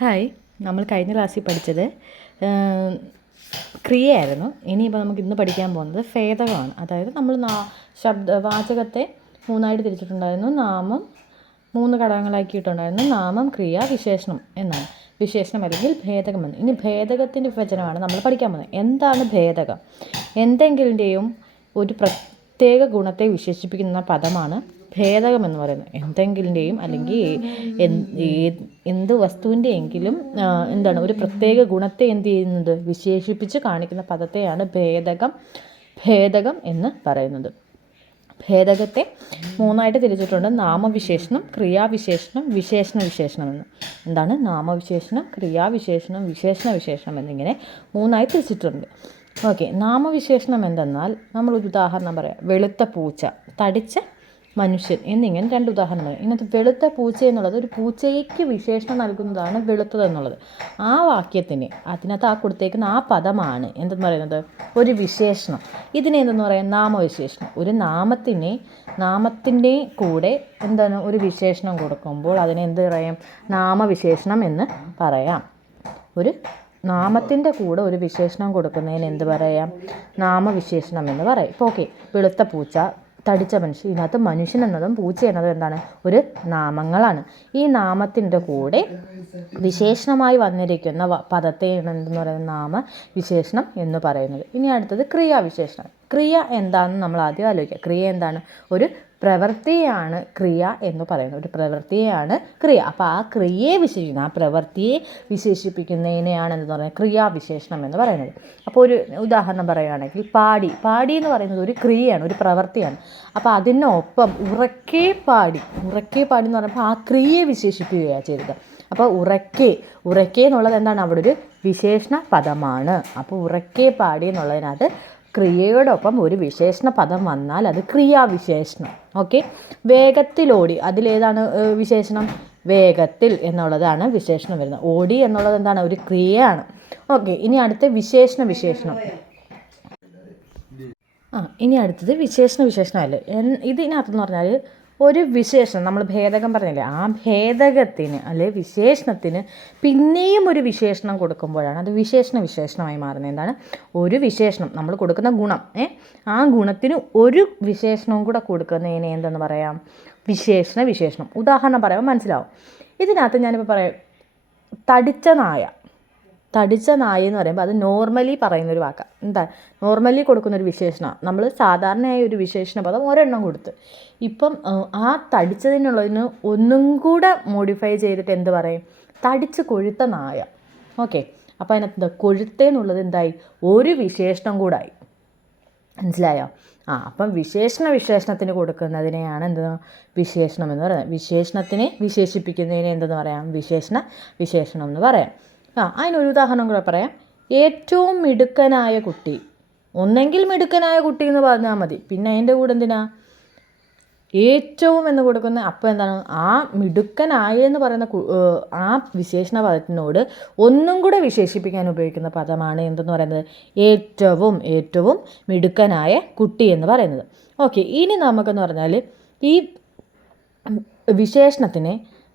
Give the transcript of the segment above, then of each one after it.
Hi, നമ്മൾ കഴിഞ്ഞ ക്ലാസ്സിൽ പഠിച്ചത് ക്രിയയായിരുന്നു. ഇനിയിപ്പോൾ നമുക്ക് ഇന്ന് പഠിക്കാൻ പോകുന്നത് ഭേദകമാണ്. അതായത് നമ്മൾ വാചകത്തെ മൂന്നായിട്ട് തിരിച്ചിട്ടുണ്ടായിരുന്നു. നാമം 3 ഘടകങ്ങളാക്കിയിട്ടുണ്ടായിരുന്നു. നാമം, ക്രിയ, വിശേഷണം എന്നാണ്. വിശേഷണം അല്ലെങ്കിൽ ഭേദകം എന്ന്. ഇനി ഭേദകത്തിൻ്റെ വിഭജനമാണ് നമ്മൾ പഠിക്കാൻ പോകുന്നത്. എന്താണ് ഭേദകം? എന്തെങ്കിലുടെയും ഒരു പ്രത്യേക ഗുണത്തെ വിശേഷിപ്പിക്കുന്ന പദമാണ് ഭേദകം എന്ന് പറയുന്നത്. എന്തെങ്കിലുടെയും അല്ലെങ്കിൽ എന്ത് വസ്തുവിൻ്റെയെങ്കിലും ഒരു പ്രത്യേക ഗുണത്തെ എന്ത് ചെയ്യുന്നത്, വിശേഷിപ്പിച്ച് കാണിക്കുന്ന പദത്തെയാണ് ഭേദകം എന്ന് പറയുന്നത്. ഭേദകത്തെ 3ആയിട്ട് തിരിച്ചിട്ടുണ്ട്. നാമവിശേഷണം, ക്രിയാവിശേഷണം, വിശേഷണം എന്ന്. എന്താണ് നാമവിശേഷണം, ക്രിയാവിശേഷണം, വിശേഷണം എന്നിങ്ങനെ 3ആയി തിരിച്ചിട്ടുണ്ട്. ഓക്കെ, നാമവിശേഷണം എന്തെന്നാൽ നമ്മളൊരു ഉദാഹരണം പറയാം. വെളുത്ത പൂച്ച, തടിച്ച മനുഷ്യൻ എന്നിങ്ങനെ 2 ഉദാഹരണം പറയാം. ഇന്നത്തെ വെളുത്ത പൂച്ച എന്നുള്ളത് ഒരു പൂച്ചയ്ക്ക് വിശേഷണം നൽകുന്നതാണ് വെളുത്തത് എന്നുള്ളത്. ആ വാക്യത്തിന് അതിനകത്ത് കൊടുത്തേക്കുന്ന ആ പദമാണ് എന്തെന്ന് പറയുന്നത്, ഒരു വിശേഷണം. ഇതിനെ എന്തെന്ന് പറയാം, നാമവിശേഷണം. ഒരു നാമത്തിൻ്റെ കൂടെ ഒരു വിശേഷണം കൊടുക്കുമ്പോൾ അതിനെ എന്ത് പറയാം, നാമവിശേഷണം എന്ന് പറയാം. ഒരു നാമത്തിൻ്റെ കൂടെ ഒരു വിശേഷണം കൊടുക്കുന്നതിന് എന്ത് പറയാം, നാമവിശേഷണം എന്ന് പറയും. ഇപ്പോൾ ഓക്കെ, വെളുത്ത പൂച്ച, തടിച്ച മനുഷ്യൻ. ഇതിനകത്ത് മനുഷ്യൻ എന്നതും പൂച്ച എന്നതും എന്താണ്, ഒരു നാമങ്ങളാണ്. ഈ നാമത്തിൻ്റെ കൂടെ വിശേഷണമായി വന്നിരിക്കുന്ന പദത്തെ എന്തെന്ന് പറയുന്നത് നാമവിശേഷണം എന്ന് പറയുന്നത്. ഇനി അടുത്തത് ക്രിയാവിശേഷണം. ക്രിയ എന്താണെന്ന് നമ്മൾ ആദ്യം ആലോചിക്കുക. ക്രിയ എന്താണ്? ഒരു പ്രവൃത്തിയാണ് ക്രിയ എന്ന് പറയുന്നത്. ഒരു പ്രവൃത്തിയാണ് ക്രിയ. അപ്പോൾ ആ ക്രിയയെ വിശേഷിക്കുന്ന, ആ പ്രവൃത്തിയെ വിശേഷിപ്പിക്കുന്നതിനെയാണ് എന്തെന്ന് പറയുന്നത്, ക്രിയാവിശേഷണം എന്ന് പറയുന്നത്. അപ്പോൾ ഒരു ഉദാഹരണം പറയുകയാണെങ്കിൽ പാടി എന്ന് പറയുന്നത് ഒരു ക്രിയയാണ്, ഒരു പ്രവൃത്തിയാണ്. അപ്പോൾ അതിനൊപ്പം ഉറക്കെ പാടി എന്ന് പറയുമ്പോൾ ആ ക്രിയയെ വിശേഷിപ്പിക്കുകയാണ് ചെയ്തത്. അപ്പോൾ ഉറക്കെ എന്നുള്ളത് എന്താണ്, അവിടെ ഒരു വിശേഷണ പദമാണ്. അപ്പോൾ ഉറക്കെ പാടി എന്നുള്ളതിനകത്ത് ക്രിയയോടൊപ്പം ഒരു വിശേഷണ പദം വന്നാൽ അത് ക്രിയാവിശേഷണം. ഓക്കെ, വേഗത്തിലോടി, അതിലേതാണ് വിശേഷണം, വേഗത്തിൽ എന്നുള്ളതാണ് വിശേഷണം വരുന്നത്. ഓടി എന്നുള്ളത് എന്താണ്, ഒരു ക്രിയയാണ്. ഓക്കെ, ഇനി അടുത്ത വിശേഷണം. ഇനി അടുത്തത് വിശേഷണമല്ലേ. ഇതിനകത്തെന്ന് പറഞ്ഞാൽ ഒരു വിശേഷണം, നമ്മൾ ഭേദകം പറഞ്ഞില്ലേ, ആ ഭേദകത്തിന് അല്ലെ വിശേഷണത്തിന് പിന്നെയും ഒരു വിശേഷണം കൊടുക്കുമ്പോഴാണ് അത് വിശേഷണമായി മാറുന്നത്. എന്താണ്, ഒരു വിശേഷണം നമ്മൾ കൊടുക്കുന്ന ഗുണം, ആ ഗുണത്തിന് ഒരു വിശേഷണവും കൂടെ കൊടുക്കുന്നതിനെ എന്തെന്ന് പറയാം, വിശേഷണം. ഉദാഹരണം പറയുമ്പോൾ മനസ്സിലാവും. ഇതിനകത്ത് ഞാനിപ്പോൾ പറയാം, തടിച്ച നായ എന്ന് പറയുമ്പോൾ അത് നോർമലി പറയുന്നൊരു വാക്കാണ്. എന്താ നോർമലി കൊടുക്കുന്നൊരു വിശേഷണമാണ്. നമ്മൾ സാധാരണയായി ഒരു വിശേഷണ പദം ഒരെണ്ണം കൊടുത്ത്, ഇപ്പം ആ തടിച്ചതിനുള്ളതിന് ഒന്നും കൂടെ മോഡിഫൈ ചെയ്തിട്ട് എന്ത് പറയും, തടിച്ച് കൊഴുത്ത നായ. ഓക്കെ, അപ്പോൾ അതിനകത്ത് കൊഴുത്തേന്നുള്ളത് എന്തായി, ഒരു വിശേഷണം കൂടായി. മനസ്സിലായോ? അപ്പം വിശേഷണത്തിന് കൊടുക്കുന്നതിനെയാണ് വിശേഷണം എന്ന് പറയുന്നത്. വിശേഷണത്തിനെ വിശേഷിപ്പിക്കുന്നതിനെ എന്തെന്ന് പറയാം, വിശേഷണം എന്ന് പറയാം. അതിനൊരു ഉദാഹരണം കൂടെ പറയാം. ഏറ്റവും മിടുക്കനായ കുട്ടി. ഒന്നെങ്കിൽ മിടുക്കനായ കുട്ടി എന്ന് പറഞ്ഞാൽ മതി, പിന്നെ അതിൻ്റെ കൂടെ എന്തിനാ ഏറ്റവും എന്ന് കൊടുക്കുന്ന. അപ്പോൾ എന്താണ്, ആ മിടുക്കനായ എന്ന് പറയുന്ന ആ വിശേഷണ പദത്തിനോട് ഒന്നും കൂടെ വിശേഷിപ്പിക്കാൻ ഉപയോഗിക്കുന്ന പദമാണ് എന്തെന്ന് പറയുന്നത്, ഏറ്റവും മിടുക്കനായ കുട്ടി എന്ന് പറയുന്നത്. ഓക്കെ, ഇനി നമുക്കെന്ന് പറഞ്ഞാൽ ഈ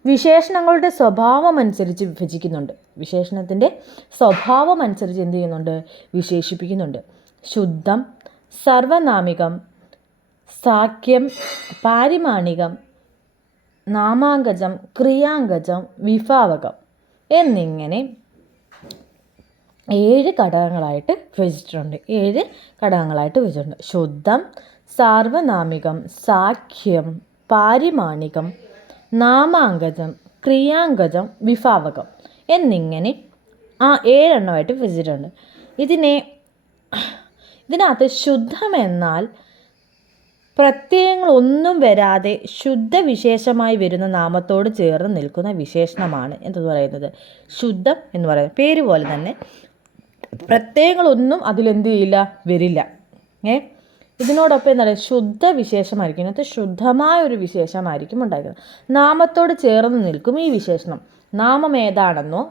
വിശേഷണങ്ങളുടെ സ്വഭാവം അനുസരിച്ച് വിഭജിക്കുന്നുണ്ട്. വിശേഷണത്തിൻ്റെ സ്വഭാവം അനുസരിച്ച് എന്ത് ചെയ്യുന്നുണ്ട്, വിശേഷിപ്പിക്കുന്നുണ്ട്. ശുദ്ധം, സർവനാമികം, സാക്യം, പാരിമാണികം, നാമാങ്കജം, ക്രിയാങ്കജം, വിഭാവകം എന്നിങ്ങനെ 7 ഘടകങ്ങളായിട്ട് വിഭജിച്ചിട്ടുണ്ട്. ശുദ്ധം, സാർവനാമികം, സാക്ഷ്യം, പാരിമാണികം, നാമാങ്കജം, ക്രിയാങ്കജം, വിഭാവകം എന്നിങ്ങനെ 7 എണ്ണമായിട്ട് വിഭജിച്ചിട്ടുണ്ട്. ഇതിനകത്ത് ശുദ്ധമെന്നാൽ പ്രത്യയങ്ങളൊന്നും വരാതെ ശുദ്ധവിശേഷമായി വരുന്ന നാമത്തോട് ചേർന്ന് നിൽക്കുന്ന വിശേഷണമാണ് എന്തെന്ന് പറയുന്നത്, ശുദ്ധം എന്ന് പറയുന്നത്. പേര് പോലെ തന്നെ പ്രത്യയങ്ങളൊന്നും അതിലെന്ത് ചെയ്യില്ല, വരില്ല. ഇതിനോടൊപ്പം എന്താണ്, ശുദ്ധ വിശേഷമായിരിക്കും. ഇതിനകത്ത് ശുദ്ധമായ ഒരു വിശേഷമായിരിക്കും ഉണ്ടായിരിക്കുന്നത്. നാമത്തോട് ചേർന്ന് നിൽക്കും ഈ വിശേഷണം. നാമം ഏതാണെന്നോ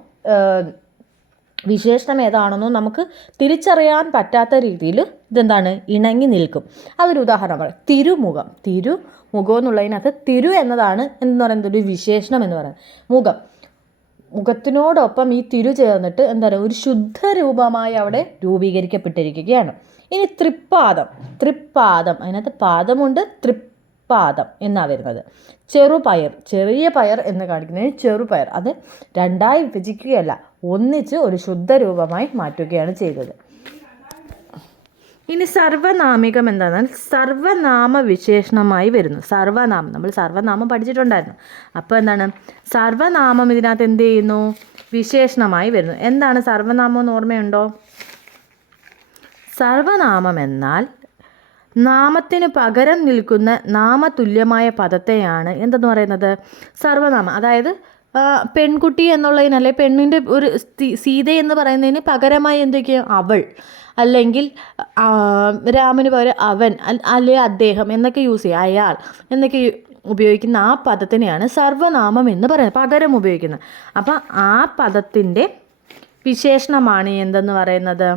വിശേഷണം ഏതാണെന്നോ നമുക്ക് തിരിച്ചറിയാൻ പറ്റാത്ത രീതിയിൽ ഇതെന്താണ്, ഇണങ്ങി നിൽക്കും. അതൊരു ഉദാഹരണം പറയാം. തിരുമുഖം എന്നുള്ളതിനകത്ത് തിരു എന്നതാണ് എന്ന് പറയുന്നത് ഒരു വിശേഷണം എന്ന് പറയുന്നത്. മുഖത്തിനോടൊപ്പം ഈ തിരു ചേർന്നിട്ട് എന്താ പറയുക ഒരു ശുദ്ധ രൂപമായി അവിടെ രൂപീകരിക്കപ്പെട്ടിരിക്കുകയാണ്. ഇനി തൃപ്പാദം അതിനകത്ത് പാദമുണ്ട്, തൃപ്പാദം എന്നാണ് വരുന്നത്. ചെറുപയർ, ചെറിയ പയർ എന്ന് കാണിക്കുന്നതിന് ചെറുപയർ, അത് രണ്ടായി വിഭജിക്കുകയല്ല, ഒന്നിച്ച് ഒരു ശുദ്ധ രൂപമായി മാറ്റുകയാണ് ചെയ്തത്. ഇനി സർവനാമികം എന്താണെന്നാൽ സർവനാമ വിശേഷണമായി വരുന്നു. സർവനാമം, നമ്മൾ സർവനാമം പഠിച്ചിട്ടുണ്ടായിരുന്നു. അപ്പോൾ എന്താണ് സർവനാമം ഇതിനകത്ത് എന്ത് ചെയ്യുന്നു? വിശേഷണമായി വരുന്നു. എന്താണ് സർവനാമം എന്ന് ഓർമ്മയുണ്ടോ? സർവനാമം എന്നാൽ നാമത്തിന് പകരം നിൽക്കുന്ന നാമതുല്യമായ പദത്തെയാണ് എന്തെന്ന് പറയുന്നത്? സർവനാമം. അതായത് പെൺകുട്ടി എന്നുള്ളതിനല്ലേ, പെണ്ണിൻ്റെ ഒരു സീത എന്ന് പറയുന്നതിന് പകരമായി എന്തൊക്കെയാണ്? അവൾ, അല്ലെങ്കിൽ രാമന് പകരം അവൻ, അല്ലെ അദ്ദേഹം എന്നൊക്കെ യൂസ് ചെയ്യുക, അയാൾ എന്നൊക്കെ ഉപയോഗിക്കുന്ന ആ പദത്തിനെയാണ് സർവനാമം എന്ന് പറയുന്നത്, പകരം ഉപയോഗിക്കുന്നത്. അപ്പം ആ പദത്തിൻ്റെ വിശേഷണമാണ് എന്തെന്ന് പറയുന്നത്?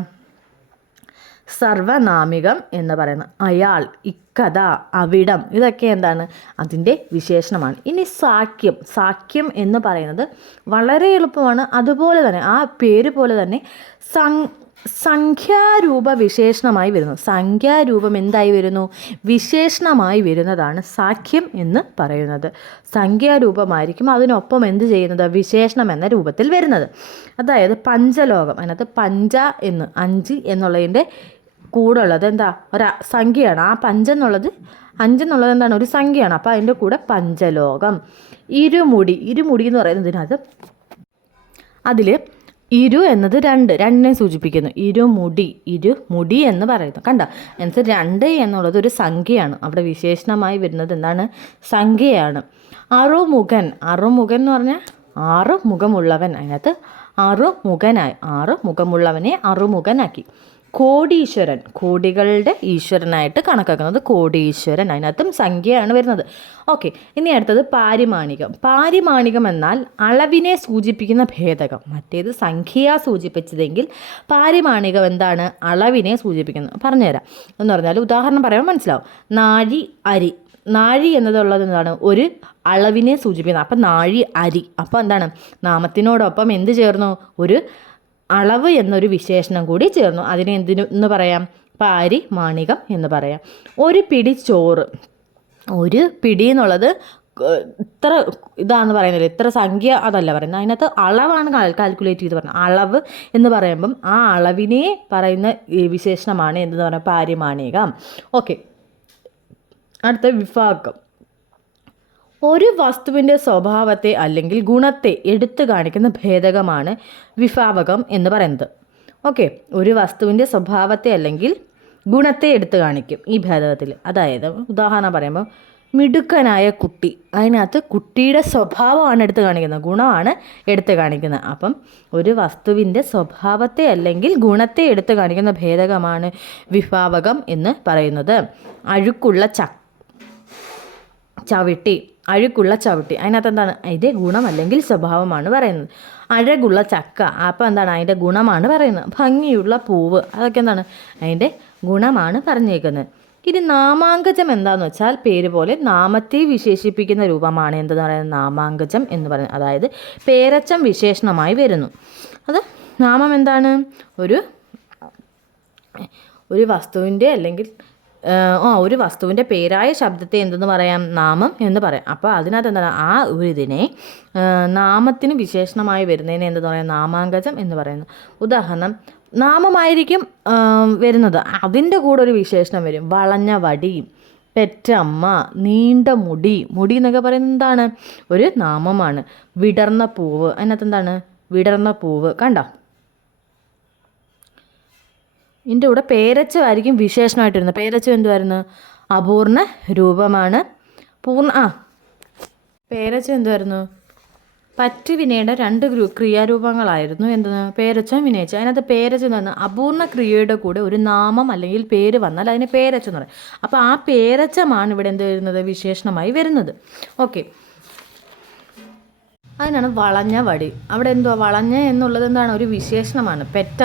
സർവനാമികം എന്ന് പറയുന്നത്. അയാൾ, ഇക്കഥ, അവിടം, ഇതൊക്കെ എന്താണ്? അതിൻ്റെ വിശേഷണമാണ്. ഇനി സാക്യം എന്ന് പറയുന്നത് വളരെ എളുപ്പമാണ്. അതുപോലെ തന്നെ ആ പേര് പോലെ തന്നെ സംഖ്യാരൂപ വിശേഷണമായി വരുന്നു. സംഖ്യാരൂപം എന്തായി വരുന്നു? വിശേഷണമായി വരുന്നതാണ് സാഖ്യം എന്ന് പറയുന്നത്. സംഖ്യാരൂപമായിരിക്കും അതിനൊപ്പം എന്ത് ചെയ്യുന്നത്? വിശേഷണം എന്ന രൂപത്തിൽ വരുന്നത്. അതായത് പഞ്ചലോകം, അതിനകത്ത് പഞ്ച എന്ന് 5 എന്നുള്ളതിൻ്റെ കൂടെ ഉള്ളത് എന്താ? സംഖ്യയാണ്. ആ 5 എന്നുള്ളത് എന്താണ്? ഒരു സംഖ്യയാണ്. അപ്പോൾ അതിൻ്റെ കൂടെ പഞ്ചലോകം. ഇരുമുടി എന്ന് പറയുന്നതിനകത്ത് അതിൽ ഇരു എന്നത് രണ്ടിനെ സൂചിപ്പിക്കുന്നു. ഇരുമുടി എന്ന് പറയുന്നു. കണ്ടോ? എന്നിട്ട് 2 എന്നുള്ളത് ഒരു സംഖ്യയാണ്. അവിടെ വിശേഷണമായി വരുന്നത് എന്താണ്? സംഖ്യയാണ്. അറുമുഖൻ എന്ന് പറഞ്ഞാൽ 6 മുഖമുള്ളവൻ. അതിനകത്ത് 6 മുഖമുള്ളവനെ അറുമുഖനാക്കി. കോടീശ്വരൻ, കോടികളുടെ ഈശ്വരനായിട്ട് കണക്കാക്കുന്നത് കോടീശ്വരൻ. അതിനകത്തും സംഖ്യയാണ് വരുന്നത്. ഓക്കെ, ഇനി അടുത്തത് പാരിമാണികം എന്നാൽ അളവിനെ സൂചിപ്പിക്കുന്ന ഭേദകം. മറ്റേത് സംഖ്യയാ സൂചിപ്പിച്ചതെങ്കിൽ പാരിമാണികം എന്താണ്? അളവിനെ സൂചിപ്പിക്കുന്നത്. പറഞ്ഞുതരാം എന്ന് പറഞ്ഞാൽ ഉദാഹരണം പറയുമ്പോൾ മനസ്സിലാവും. നാഴി എന്നതുള്ളത് എന്താണ്? ഒരു അളവിനെ സൂചിപ്പിക്കുന്നത്. അപ്പം നാഴി, അരി. അപ്പോൾ എന്താണ്? നാമത്തിനോടൊപ്പം എന്ത് ചേർന്നു? ഒരു അളവ് എന്നൊരു വിശേഷണം കൂടി ചേർന്നു. അതിനെ എന്ന് പറയാം? പാരിമാണികം എന്ന് പറയാം. ഒരു പിടി ചോറ്, ഒരു പിടി എന്നുള്ളത് ഇത്ര ഇതാന്ന് പറയുന്നില്ല, ഇത്ര സംഖ്യ അതല്ല പറയുന്നത്. അതിനകത്ത് അളവാണ് കാൽക്കുലേറ്റ് ചെയ്ത് പറയുന്നത്. അളവ് എന്ന് പറയുമ്പം ആ അളവിനെ പറയുന്ന വിശേഷണമാണ് എന്തെന്ന് പറയുക? പാരിമാണികം. ഓക്കെ, അടുത്ത വിഭാഗം. ഒരു വസ്തുവിൻ്റെ സ്വഭാവത്തെ അല്ലെങ്കിൽ ഗുണത്തെ എടുത്തു കാണിക്കുന്ന ഭേദകമാണ് വിഭാവകം എന്ന് പറയുന്നത്. ഓക്കെ, ഒരു വസ്തുവിൻ്റെ സ്വഭാവത്തെ അല്ലെങ്കിൽ ഗുണത്തെ എടുത്തു കാണിക്കും ഈ ഭേദകത്തിൽ. അതായത് ഉദാഹരണം പറയുമ്പോൾ മിടുക്കനായ കുട്ടി, അതിനകത്ത് കുട്ടിയുടെ സ്വഭാവമാണ് എടുത്തു കാണിക്കുന്നത്, ഗുണമാണ് എടുത്തു കാണിക്കുന്നത്. അപ്പം ഒരു വസ്തുവിൻ്റെ സ്വഭാവത്തെ അല്ലെങ്കിൽ ഗുണത്തെ എടുത്തു കാണിക്കുന്ന ഭേദകമാണ് വിഭാവകം എന്ന് പറയുന്നത്. അഴുക്കുള്ള ചവിട്ടി, അതിനകത്ത് എന്താണ്? അതിൻ്റെ ഗുണം അല്ലെങ്കിൽ സ്വഭാവമാണ് പറയുന്നത്. അഴകുള്ള ചക്ക, അപ്പോൾ എന്താണ്? അതിൻ്റെ ഗുണമാണ് പറയുന്നത്. ഭംഗിയുള്ള പൂവ്, അതൊക്കെ എന്താണ്? അതിൻ്റെ ഗുണമാണ് പറഞ്ഞേക്കുന്നത്. ഇനി നാമാങ്കജം എന്താണെന്ന് വെച്ചാൽ പേര് പോലെ നാമത്തെ വിശേഷിപ്പിക്കുന്ന രൂപമാണ് എന്തെന്ന് പറയുന്നത്? നാമാങ്കജം എന്ന് പറയുന്നത്. അതായത് പേരച്ചം വിശേഷണമായി വരുന്നു. അത് നാമം എന്താണ്? ഒരു വസ്തുവിൻ്റെ അല്ലെങ്കിൽ ഒരു വസ്തുവിൻ്റെ പേരായ ശബ്ദത്തെ എന്തെന്ന് പറയാം? നാമം എന്ന് പറയാം. അപ്പോൾ അതിനകത്ത് എന്താണ്? ആ ഒരു ഇതിനെ നാമത്തിന് വിശേഷണമായി വരുന്നതിനെ എന്തെന്ന് പറയാം? നാമാങ്കജം എന്ന് പറയുന്നു. ഉദാഹരണം, നാമമായിരിക്കും വരുന്നത്, അതിൻ്റെ കൂടെ ഒരു വിശേഷണം വരും. വളഞ്ഞ വടി, പെറ്റമ്മ, നീണ്ട മുടി എന്നൊക്കെ പറയുന്നത് എന്താണ്? ഒരു നാമമാണ്. വിടർന്ന പൂവ്, അതിനകത്ത് എന്താണ്? വിടർന്ന പൂവ്. കണ്ടോ? ഇതിൻ്റെ കൂടെ പേരച്ചമായിരിക്കും വിശേഷണമായിട്ട് വരുന്നത്. പേരച്ചം എന്തുവായിരുന്നു? അപൂർണ രൂപമാണ്. പേരച്ചം എന്തുവായിരുന്നു? പറ്റ് വിനയുടെ 2 ക്രിയാരൂപങ്ങളായിരുന്നു. എന്തെന്ന്? പേരച്ചം, വിനയിച്ചം. അതിനകത്ത് പേരച്ചം എന്ന് പറഞ്ഞാൽ അപൂർണ ക്രിയയുടെ കൂടെ ഒരു നാമം അല്ലെങ്കിൽ പേര് വന്നാൽ അതിന് പേരച്ചം എന്ന് പറയും. അപ്പോൾ ആ പേരച്ചമാണ് ഇവിടെ എന്ത് വരുന്നത്? വിശേഷണമായി വരുന്നത്. ഓക്കെ, അതിനാണ് വളഞ്ഞ വടി. അവിടെ എന്തുവാ? വളഞ്ഞ എന്നുള്ളത് എന്താണ്? ഒരു വിശേഷണമാണ്. പെറ്റ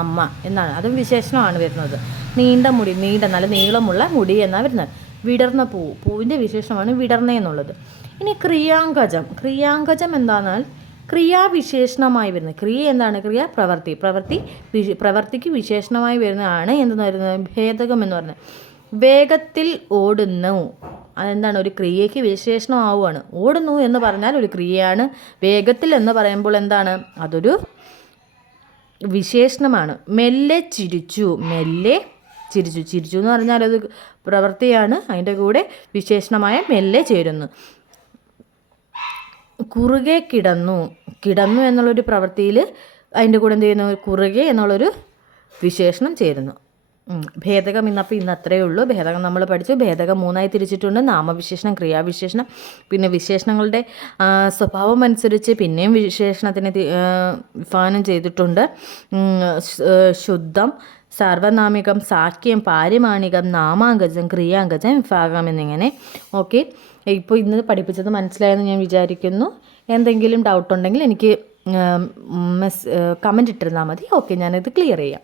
അമ്മ എന്നാണ്, അതും വിശേഷണമാണ് വരുന്നത്. നീണ്ട മുടി, നല്ല നീളമുള്ള മുടി എന്നാണ് വരുന്നത്. വിടർന്ന പൂവിൻ്റെ വിശേഷണമാണ് വിടർന്ന എന്നുള്ളത്. ഇനി ക്രിയാങ്കജം എന്താണെന്നാൽ ക്രിയാവിശേഷണമായി വരുന്നത്. ക്രിയ എന്താണ്? ക്രിയ പ്രവർത്തിക്ക് വിശേഷണമായി വരുന്നതാണ് എന്തെന്ന് പറയുന്നത്? ഭേദകം എന്ന് പറയുന്നത്. വേഗത്തിൽ ഓടുന്നു, അതെന്താണ്? ഒരു ക്രിയയ്ക്ക് വിശേഷണമാവുകയാണ്. ഓടുന്നു എന്ന് പറഞ്ഞാൽ ഒരു ക്രിയയാണ്. വേഗത്തിൽ എന്ന് പറയുമ്പോൾ എന്താണ്? അതൊരു വിശേഷണമാണ്. മെല്ലെ ചിരിച്ചു എന്ന് പറഞ്ഞാൽ അത് പ്രവൃത്തിയാണ്. അതിൻ്റെ കൂടെ വിശേഷണമായ മെല്ലെ ചേരുന്നു. കുറുകെ കിടന്നു എന്നുള്ളൊരു പ്രവൃത്തിയിൽ അതിൻ്റെ കൂടെ എന്ത് ചെയ്യുന്നു? കുറുകെ എന്നുള്ളൊരു വിശേഷണം ചേരുന്നു. ഭേദകം ഇന്ന് അത്രയേ ഉള്ളൂ. ഭേദകം നമ്മൾ പഠിച്ചു. ഭേദകം 3 തിരിച്ചിട്ടുണ്ട്. നാമവിശേഷണം, ക്രിയാവിശേഷണം, പിന്നെ വിശേഷണങ്ങളുടെ സ്വഭാവം അനുസരിച്ച് പിന്നെയും വിശേഷണത്തിന് വിഭാവനം ചെയ്തിട്ടുണ്ട്. ശുദ്ധം, സാർവനാമികം, സാഖ്യം, പാരിമാണികം, നാമാങ്കജം, ക്രിയാങ്കജം, വിഭാഗം എന്നിങ്ങനെ. ഓക്കെ, ഇപ്പോൾ ഇന്ന് പഠിപ്പിച്ചത് മനസ്സിലായെന്ന് ഞാൻ വിചാരിക്കുന്നു. എന്തെങ്കിലും ഡൗട്ട് ഉണ്ടെങ്കിൽ എനിക്ക് കമൻറ്റ് ഇട്ടിരുന്നാൽ മതി. ഓക്കെ, ഞാനിത് ക്ലിയർ ചെയ്യാം.